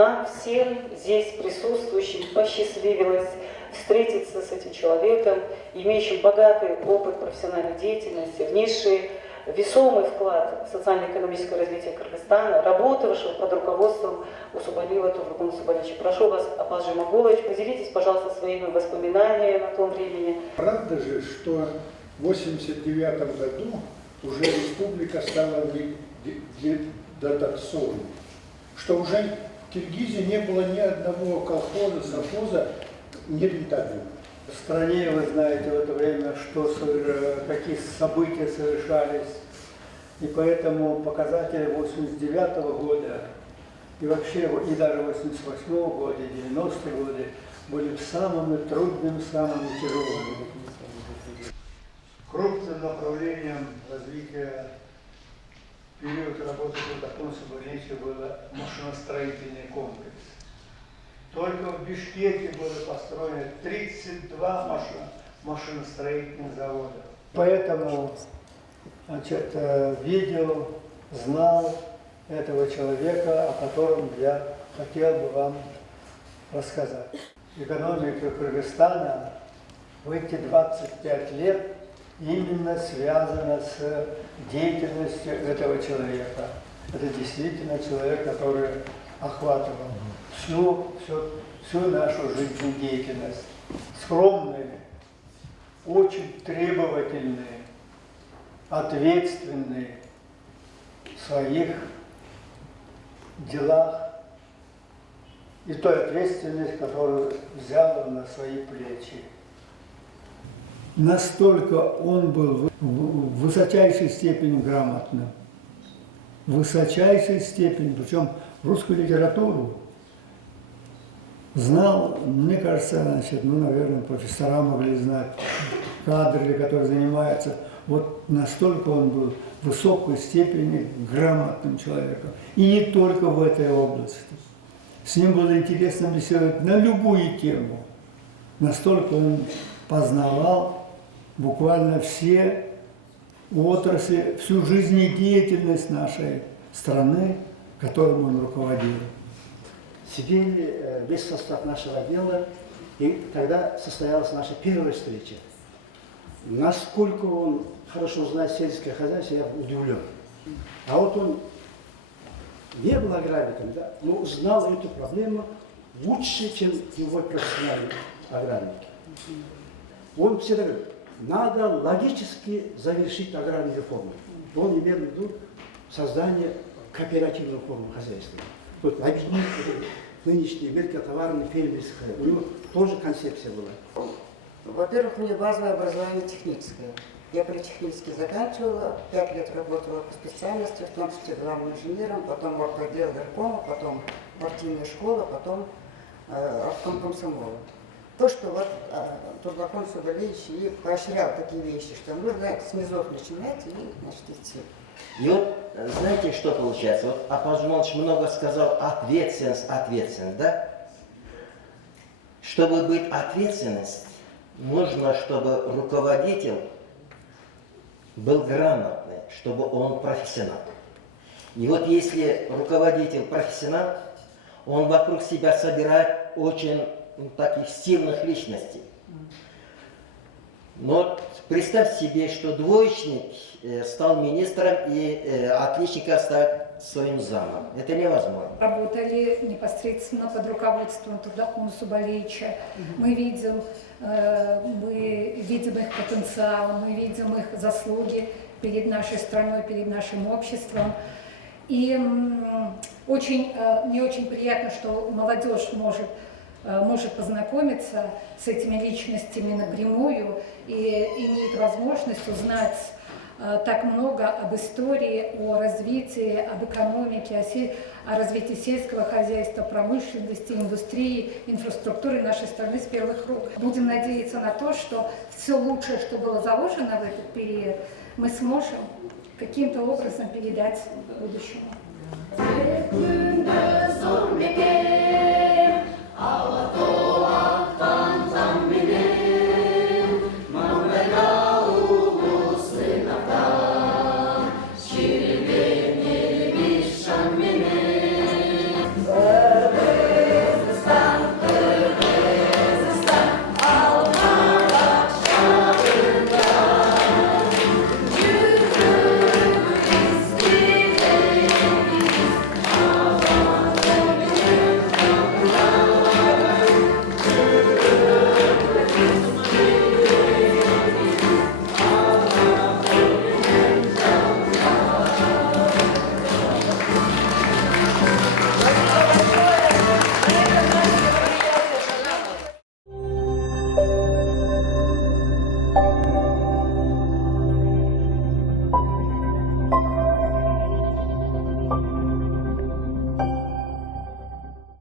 нам всем здесь присутствующим посчастливилось встретиться с этим человеком, имеющим богатый опыт профессиональной деятельности, внесший весомый вклад в социально-экономическое развитие Кыргызстана, работавшего под руководством Усубалиева Тургуна Усубалиевича. Прошу вас, Апаз Жумагулович, поделитесь, пожалуйста, своими воспоминаниями о том времени. Правда же, что в 1989 году уже республика стала дотационной, что уже в Киргизии не было ни одного колхоза, совхоза нерентабельного. В стране, вы знаете, в это время, какие события совершались. И поэтому показатели 1989 года и вообще, и даже 1988 года, и 90-е годы были самыми трудными, самыми тяжелыми. Крупным направлением развития в период работы Тургуна Усубалиевича был машиностроительный комплекс. Только в Бишкеке было построено 32 машиностроительных завода. Поэтому, значит, видел, знал этого человека, о котором я хотел бы вам рассказать. Экономика Кыргызстана в эти 25 лет именно связана с деятельностью этого человека. Это действительно человек, который охватывал всю нашу жизнедеятельность. Скромные, очень требовательные, ответственные в своих делах и той ответственность, которую взял он на свои плечи. Настолько он был в высочайшей степени грамотным, в высочайшей степени, причем русскую литературу знал, мне кажется, значит, наверное, профессора могли знать, кадры, которые занимаются, вот настолько он был в высокой степени грамотным человеком. И не только в этой области. С ним было интересно беседовать на любую тему. Настолько он познавал буквально все отрасли, всю жизнедеятельность нашей страны, которым он руководил. Сидели весь состав нашего отдела, и тогда состоялась наша первая встреча. Насколько он хорошо знает сельское хозяйство, я удивлен. А вот он не был аграрником, да, но знал эту проблему лучше, чем его профессиональные аграрники. Он всегда говорит, надо логически завершить аграрную реформу. Он имел в виду создание кооперативной формы хозяйства. Вот объединить нынешние мелкотоварные фермерские. У него тоже концепция была. Во-первых, у меня базовое образование техническое. Я политехнически заканчивала, 5 лет работала по специальности, в том числе главным инженером, потом отдел горкома, потом партийная школа, потом обком комсомола. То, что вот Тургун Усубалиевич и поощрял такие вещи, что нужно с низов начинать и, значит, идти. И вот, знаете, что получается? Вот Апаз Жумагулович много сказал ответственность, да? Чтобы быть ответственность, нужно, чтобы руководитель был грамотный, чтобы он профессионал. И вот если руководитель профессионал, он вокруг себя собирает очень таких сильных личностей. Но представь себе, что двоечник стал министром и отличника ставит своим замом. Это невозможно. Работали непосредственно под руководством Тургуна Усубалиевича. Мы видим их потенциал, мы видим их заслуги перед нашей страной, перед нашим обществом. И мне очень приятно, что молодежь может познакомиться с этими личностями напрямую и имеет возможность узнать так много об истории, о развитии, об экономике, о развитии сельского хозяйства, промышленности, индустрии, инфраструктуры нашей страны с первых рук. Будем надеяться на то, что все лучшее, что было заложено в этот период, мы сможем каким-то образом передать будущему.